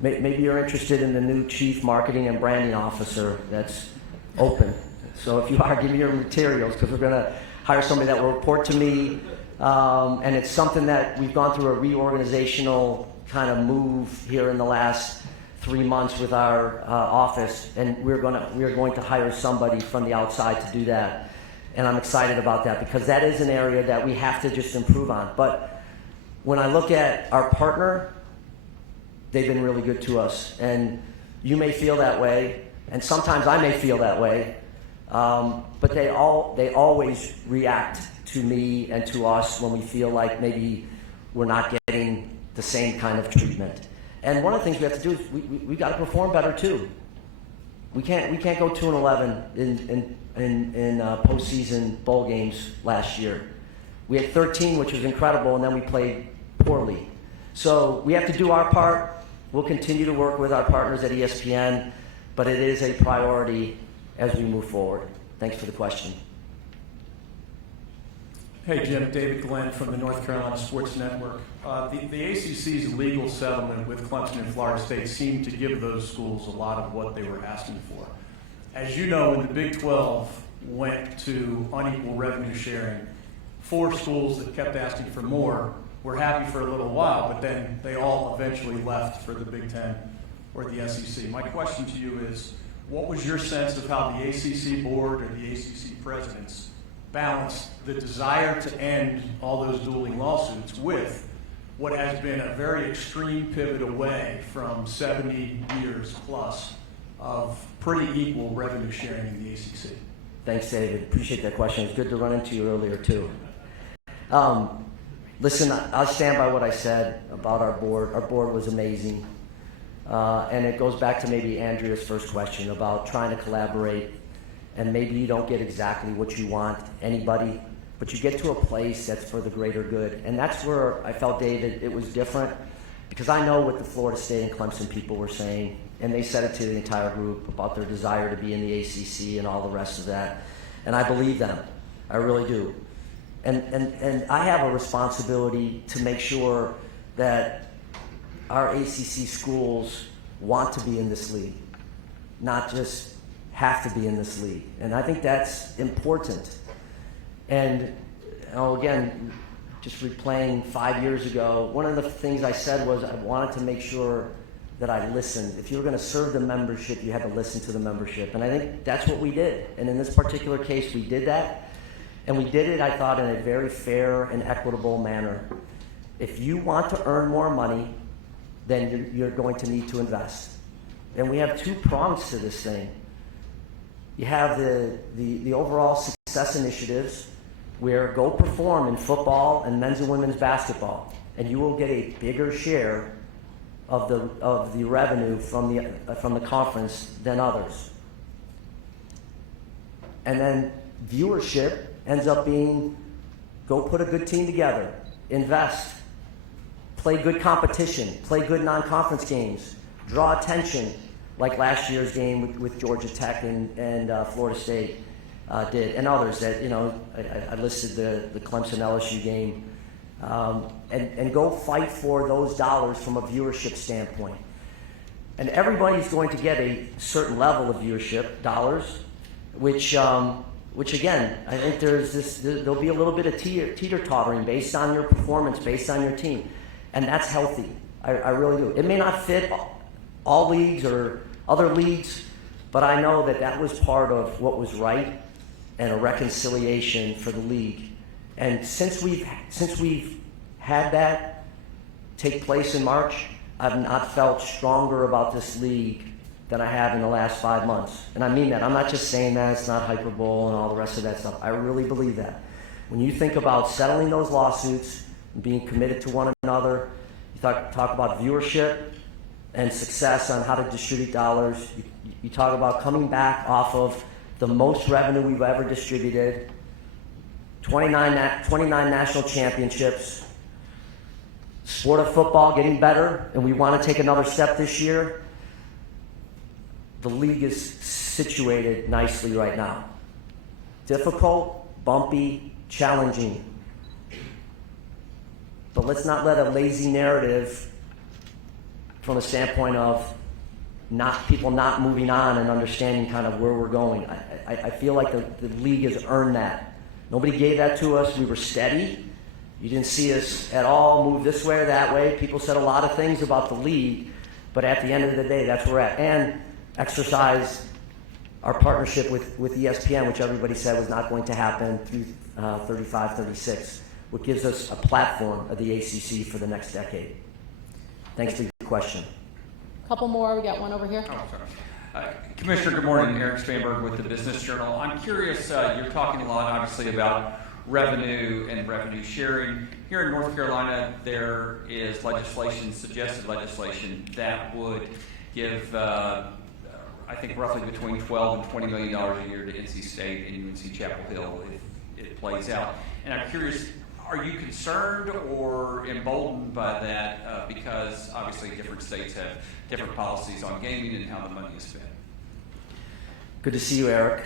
Maybe you're interested in the new Chief Marketing and Branding Officer that's open. So if you are, give me your materials, because we're going to hire somebody that will report to me. And it's something that we've gone through a reorganizational kind of move here in the last 3 months with our office, and we're going to hire somebody from the outside to do that. And I'm excited about that, because that is an area that we have to just improve on. But when I look at our partner, they've been really good to us, and you may feel that way, and sometimes I may feel that way, but they always react to me and to us when we feel like maybe we're not getting the same kind of treatment. And one of the things we have to do is we got to perform better too. We can't go 2-11 in postseason bowl games last year. We had 13, which was incredible, and then we played poorly. So we have to do our part. We'll continue to work with our partners at ESPN, but it is a priority as we move forward. Thanks for the question. Hey, Jim. David Glenn from the North Carolina Sports Network. The ACC's legal settlement with Clemson and Florida State seemed to give those schools a lot of what they were asking for. As you know, when the Big 12 went to unequal revenue sharing, 4 schools that kept asking for more were happy for a little while, but then they all eventually left for the Big 10 or the SEC. My question to you is, what was your sense of how the ACC board or the ACC presidents balanced the desire to end all those dueling lawsuits with what has been a very extreme pivot away from 70 years plus of pretty equal revenue sharing in the ACC? Thanks, David. Appreciate that question. It's good to run into you earlier, too. Listen, I'll stand by what I said about our board. Our board was amazing. And it goes back to maybe Andrea's first question about trying to collaborate, and maybe you don't get exactly what you want, anybody, but you get to a place that's for the greater good. And that's where I felt, David, it was different, because I know what the Florida State and Clemson people were saying, and they said it to the entire group about their desire to be in the ACC and all the rest of that. And I believe them. I really do. And I have a responsibility to make sure that our ACC schools want to be in this league, not just have to be in this league. And I think that's important. And again, just replaying 5 years ago, one of the things I said was I wanted to make sure that I listened. If you were going to serve the membership, you had to listen to the membership. And I think that's what we did. And in this particular case, we did that. And we did it, I thought, in a very fair and equitable manner. If you want to earn more money, then you're going to need to invest. And we have 2 prongs to this thing. You have the overall success initiatives, where go perform in football and men's and women's basketball, and you will get a bigger share of the revenue from the conference than others. And then viewership ends up being, go put a good team together, invest, play good competition, play good non-conference games, draw attention, like last year's game with Georgia Tech and Florida State did, and others that, I listed the Clemson LSU game, and go fight for those dollars from a viewership standpoint. And everybody's going to get a certain level of viewership dollars, which again, I think there'll be a little bit of teeter-tottering based on your performance, based on your team, and that's healthy. I really do. It may not fit all leagues or other leagues, but I know that was part of what was right and a reconciliation for the league. And since we've had that take place in March, I've not felt stronger about this league than I have in the last 5 months. And I mean that. I'm not just saying that. It's not hyperbole and all the rest of that stuff. I really believe that. When you think about settling those lawsuits and being committed to one another, you talk about viewership and success on how to distribute dollars. You talk about coming back off of the most revenue we've ever distributed, 29 national championships, sport of football getting better, and we want to take another step this year. The league is situated nicely right now. Difficult, bumpy, challenging. But let's not let a lazy narrative from a standpoint of people not moving on and understanding kind of where we're going. I feel like the league has earned that. Nobody gave that to us. We were steady. You didn't see us at all move this way or that way. People said a lot of things about the league, but at the end of the day, that's where we're at. And exercise our partnership with ESPN, which everybody said was not going to happen through 35-36, which gives us a platform of the ACC for the next decade. Thanks for your question. Couple more. We got one over here. Oh, sorry. Commissioner, good morning. Eric Spanberg with the Business Journal. I'm curious, you're talking a lot, obviously, about revenue and revenue sharing. Here in North Carolina, there is legislation, suggested legislation, that would give, I think, roughly between $12 and $20 million a year to NC State and UNC Chapel Hill if it plays out. And I'm curious, are you concerned or emboldened by that because obviously different states have different policies on gaming and how the money is spent? Good to see you, Eric.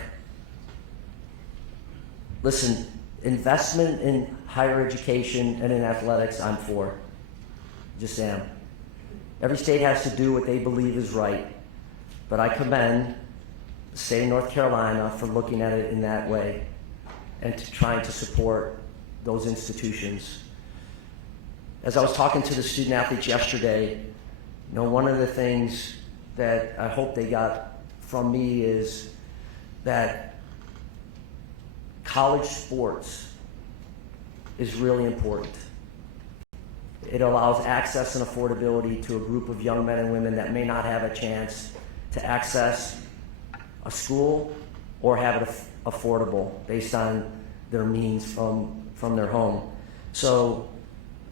Listen, investment in higher education and in athletics, I'm for. Just am. Every state has to do what they believe is right, but I commend the state of North Carolina for looking at it in that way and trying to support those institutions. As I was talking to the student athletes yesterday, one of the things that I hope they got from me is that college sports is really important. It allows access and affordability to a group of young men and women that may not have a chance to access a school or have it affordable based on their means from their home. So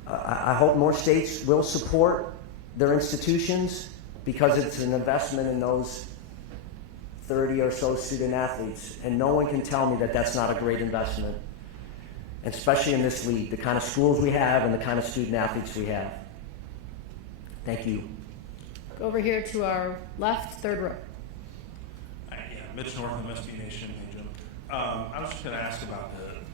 I hope more states will support their institutions because it's an investment in those 30 or so student athletes. And no one can tell me that that's not a great investment, especially in this league, the kind of schools we have and the kind of student athletes we have. Thank you. Go over here to our left, third row. Mitch North from SB Nation. Hey, Jim. I was just going to ask about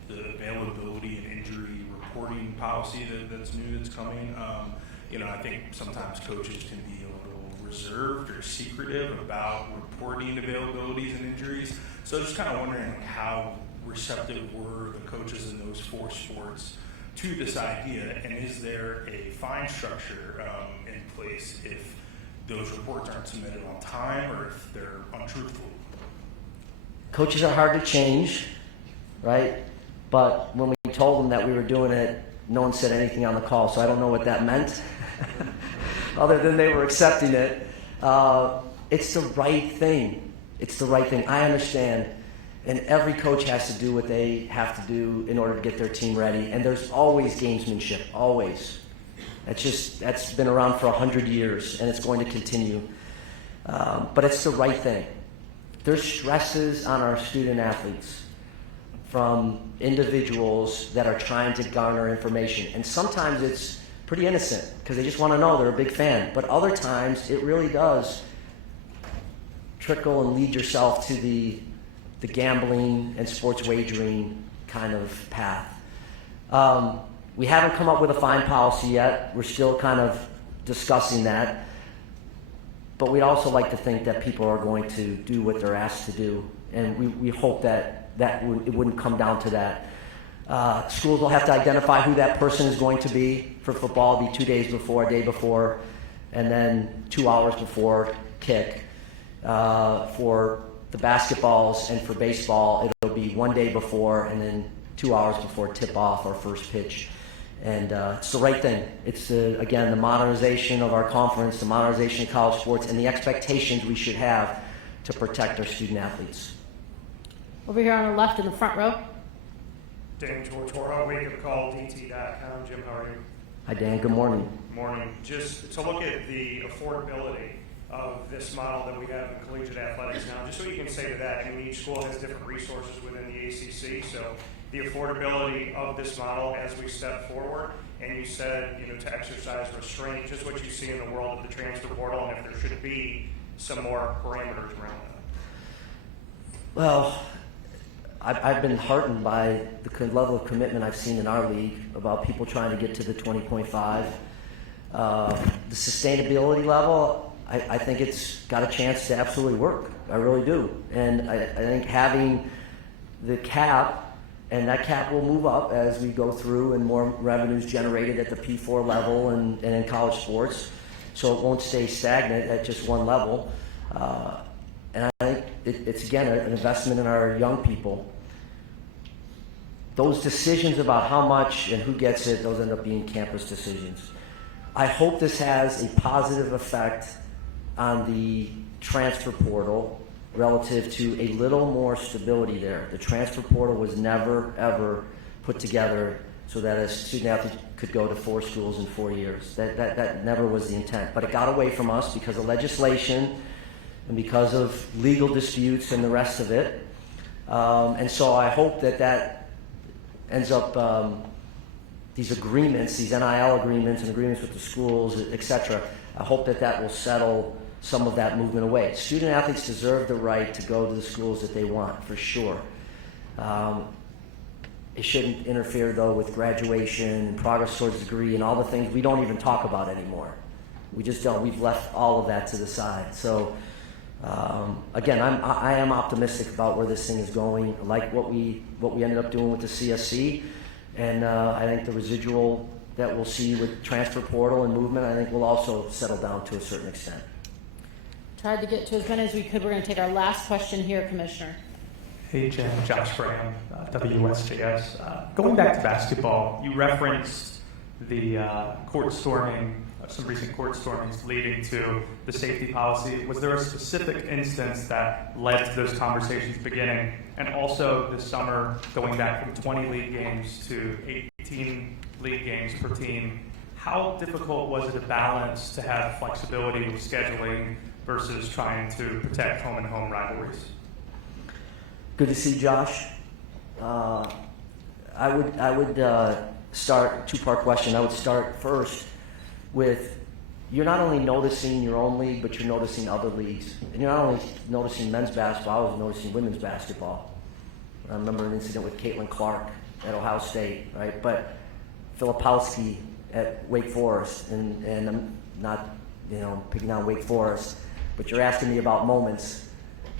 the availability and injury reporting policy that's new that's coming. I think sometimes coaches can be a little reserved or secretive about reporting availabilities and injuries. So just kind of wondering how receptive were the coaches in those 4 sports to this idea, and is there a fine structure in place if those reports aren't submitted on time or if they're untruthful? Coaches are hard to change, right? But when we told them that we were doing it, no one said anything on the call, so I don't know what that meant, other than they were accepting it. It's the right thing. It's the right thing. I understand. And every coach has to do what they have to do in order to get their team ready. And there's always gamesmanship, always. That's been around for 100 years, and it's going to continue. But it's the right thing. There's stresses on our student athletes from individuals that are trying to garner information. And sometimes it's pretty innocent because they just want to know, they're a big fan. But other times it really does trickle and lead yourself to the gambling and sports wagering kind of path. We haven't come up with a fine policy yet. We're still kind of discussing that. But we'd also like to think that people are going to do what they're asked to do. And we hope that it wouldn't come down to that. Schools will have to identify who that person is going to be. For football, it'll be 2 days before, a day before, and then 2 hours before kick. For the basketballs and for baseball, it'll be 1 day before and then 2 hours before tip-off or first pitch. And it's the right thing. It's, again, the modernization of our conference, the modernization of college sports, and the expectations we should have to protect our student athletes. Over here on the left in the front row. Dan Tortora, wakeupcalldt.com. Jim, how are you? Hi, Dan. Good morning. Morning. Just to look at the affordability of this model that we have in collegiate athletics now, just so you can say to that, I mean, each school has different resources within the ACC, so the affordability of this model as we step forward, and you said, to exercise restraint, just what you see in the world of the transfer portal, and if there should be some more parameters around that. Well, I've been heartened by the level of commitment I've seen in our league about people trying to get to the 20.5. The sustainability level, I think it's got a chance to absolutely work. I really do. And I think having the cap, and that cap will move up as we go through and more revenues generated at the P4 level and in college sports, so it won't stay stagnant at just one level. And I think it's, again, an investment in our young people. Those decisions about how much and who gets it, those end up being campus decisions. I hope this has a positive effect on the transfer portal relative to a little more stability there. The transfer portal was never, ever put together so that a student athlete could go to 4 schools in 4 years. That never was the intent. But it got away from us because of legislation and because of legal disputes and the rest of it. And so I hope that ends up, these agreements, these NIL agreements and agreements with the schools, et cetera, I hope that will settle some of that movement away. Student athletes deserve the right to go to the schools that they want, for sure. It shouldn't interfere, though, with graduation and progress towards a degree and all the things we don't even talk about anymore. We just don't. We've left all of that to the side. So, again, I am optimistic about where this thing is going. I like what we ended up doing with the CSC, and I think the residual that we'll see with transfer portal and movement, I think will also settle down to a certain extent. Tried to get to as many as we could. We're going to take our last question here, Commissioner. Hey, Jim. Josh Graham, WSJS. Going back to basketball, you referenced the court storming, some recent court stormings leading to the safety policy. Was there a specific instance that led to those conversations beginning? And also this summer, going back from 20 league games to 18 league games per team, how difficult was it to balance to have flexibility with scheduling versus trying to protect home and home rivalries? Good to see Josh. I would start, two-part question. I would start first with, you're not only noticing your own league, but you're noticing other leagues. And you're not only noticing men's basketball, I was noticing women's basketball. I remember an incident with Caitlin Clark at Ohio State, right? But Filipowski at Wake Forest, and I'm not, picking on Wake Forest, but you're asking me about moments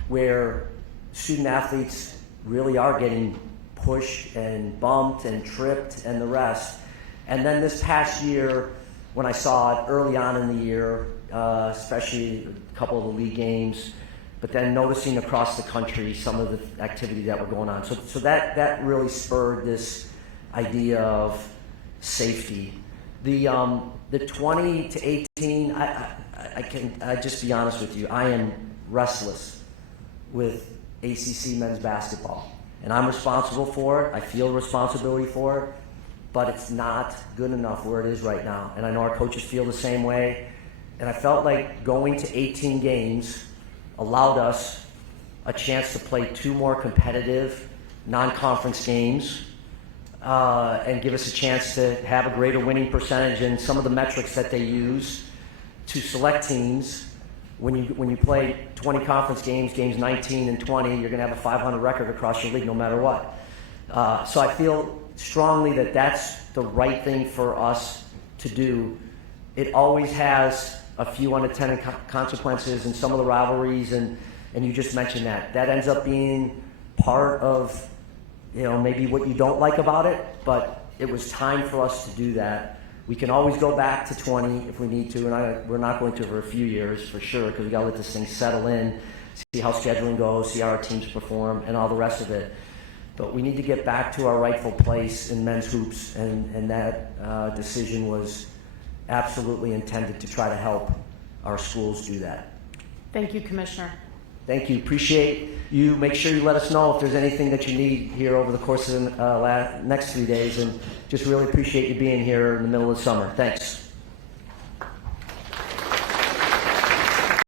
where student athletes really are getting pushed and bumped and tripped and the rest. And then this past year, when I saw it early on in the year, especially a couple of the league games, but then noticing across the country some of the activity that were going on. So that really spurred this idea of safety. The 20 to 18, I just be honest with you, I am restless with ACC men's basketball. And I'm responsible for it. I feel responsibility for it. but it's not good enough where it is right now. And I know our coaches feel the same way. And I felt like going to 18 games allowed us a chance to play 2 more competitive non-conference games and give us a chance to have a greater winning percentage. And some of the metrics that they use to select teams, when you play 20 conference games, games 19 and 20, you're going to have a 500 record across your league no matter what. So I feel strongly that that's the right thing for us to do. It always has a few unintended consequences in some of the rivalries, and you just mentioned that. That ends up being part of, maybe what you don't like about it, but it was time for us to do that. We can always go back to 20 if we need to, and we're not going to for a few years for sure, because we got to let this thing settle in, see how scheduling goes, see how our teams perform, and all the rest of it. But we need to get back to our rightful place in men's hoops, and that decision was absolutely intended to try to help our schools do that. Thank you, Commissioner. Thank you. Appreciate you. Make sure you let us know if there's anything that you need here over the course of the next 3 days, and just really appreciate you being here in the middle of the summer. Thanks.